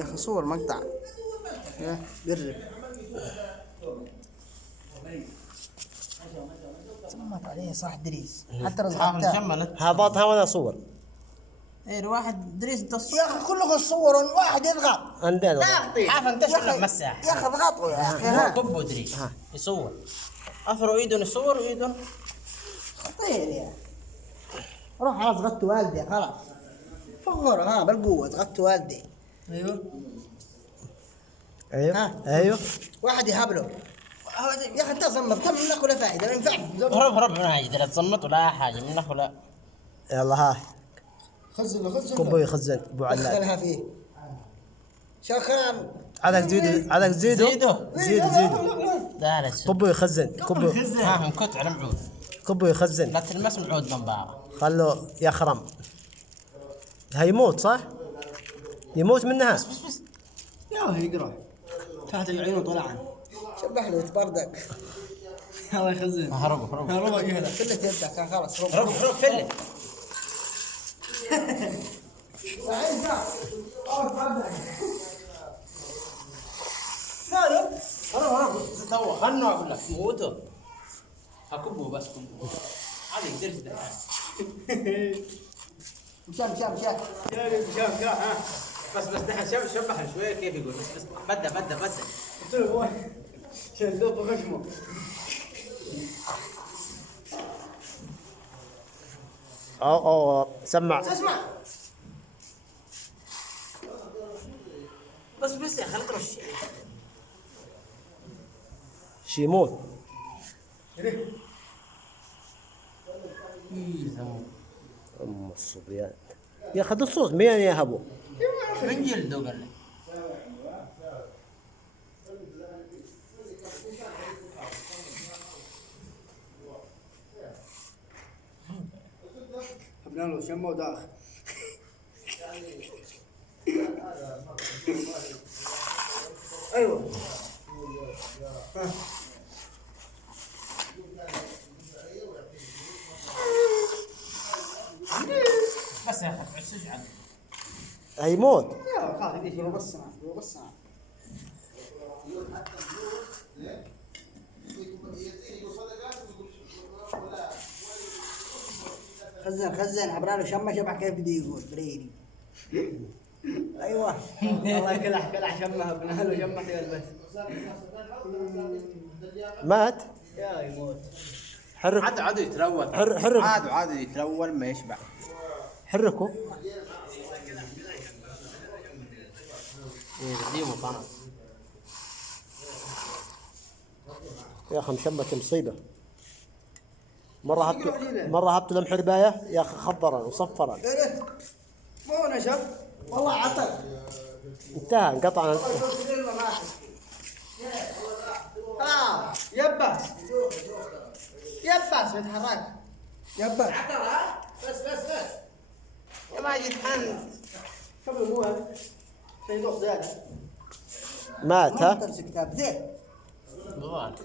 يا اخي صور مقطع. قرب. صمت عليه صح دريس حتى رزقتها. هبطها وانا اصور. ايه الواحد دريس تصور يا اخي كلكم تصورون واحد يضغط. عندنا حاف انتشر مساح يا اخي اضغطوا يا اخي. طب دريس يصور اثروا ايدهم يصور ايدهم خطير يا روح خلاص ضغطت والدي خلاص. فغر ها بالقوه ضغطت والدي. ايوه ايوه واحد يهبله يا اخي انت صمت تم منك ولا فائده ما ينفعش. هرب من هاي لا تصمت ولا حاجه منك ولا. يلا ها خزن كبو يخزن ابو علاء. دخلها فيه. شكرا. عادك زيدو. لا كبو يخزن كبو. ها انكت على معود كبو يخزن. لا تلمس معود من بعض خلو يخرم. هيموت صح؟ يموت منها. بس يا هي يقرا تحت العين طلعا. شبح له يتبردك. الله يخزن. هرب يهلا فلت يدك خلاص هرب فله هرب خلنا اقول لك موتوا هكبوا بس كبوا هذا يقدر ده مشان ها بس دحين شبح شويه كيف يقول بس بدا شلوه غشمه. او سمع. اسمع بس يا خلق رش شي يموت. ام الصبيان يا اخي الصوت مين يا هبو. من جلده قال لي ابنا له شمه وداخل. ايوه بس يا اخي عسش عنه هيموت. يا خالد ايش هو بس خزن عبراله شمه شبح كيف بده يقول بريدي. ايوه والله كلح شمه ابنها له شمه يا البس. مات. يا يموت. حرك عادوا يتلون حرك عادوا يتلون ما يشبع حركوا. دي مطنة يا اخي مشمت مصيبه. مره هبت لهم حربايه يا اخي خضرا وصفرا. مو نشف والله عطل انتهى انقطع. يبس يتحرك يبس عطل ها بس يا ما يتحن قبل مو هذا شيء ضغط زياده. مات ها. تمسك كتاب زين. بغالك